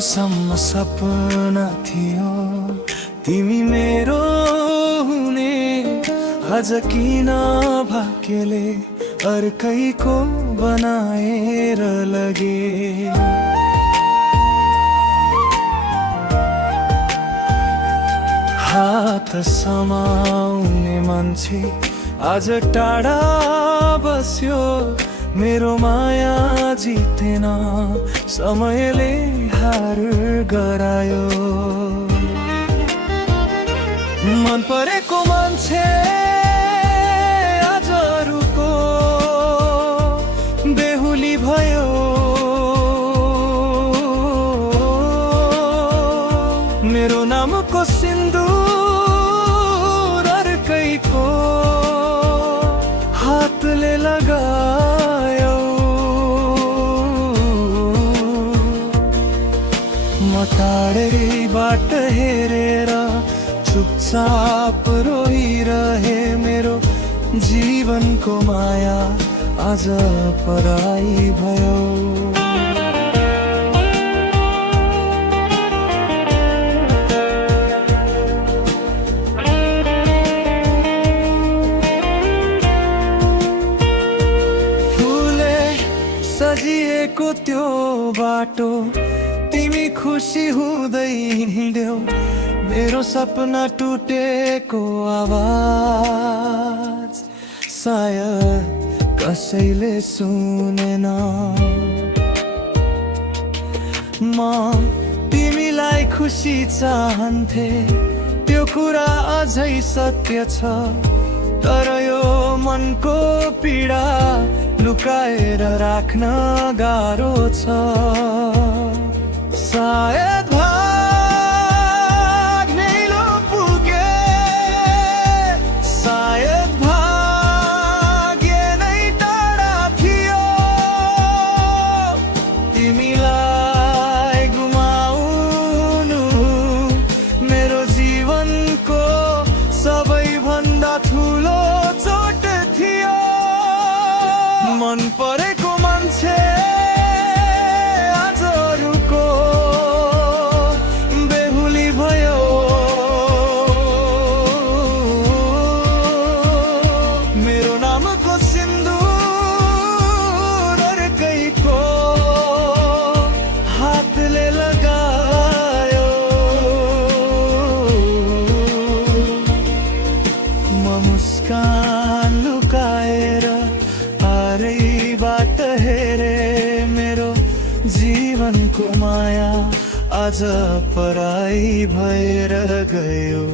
सम्म सपना थियो तिमी मेरो हुने, आज किन भाग्यले अर्कैको बनाएर लगे। हात समाउने मान्छे आज टाढा बस्यो, मेरो माया जितेन, समयले हार गरायो। मन परेको मान्छे आज अरूको बेहुली भयो, मेरो नामको सिन्दुर अर्कैको हातले लगायो। म टाढैबाट हेरेर चुपचाप रोइरहे, मेरो जीवनको माया आज पराई भयो। फुलले सजिएको त्यो बाटो तिमी खुसी हुँदै हिँड्यौ, मेरो सपना टुटेको आवाज सायद कसैले सुनेन। म तिमीलाई खुसी चाहन्थे, त्यो कुरा अझै सत्य छ, तर यो मनको पीडा लुकाएर राख्न गाह्रो छ। सायद भाग्नेलो पुगे, सायद भाग्य नै टाढा थियो, तिमीलाई गुमाउनु मेरो जीवनको सबैभन्दा ठुलो चोट थियो। मन परेको मान्छे आज अरूको बेहुली भयो, मेरो नामको सिन्दुर अर्कैको हातले लगायो। म मुस्कान लुकाएर हारैबाट हेरे, मेरो जीवनको माया आज पराई भएर गयो।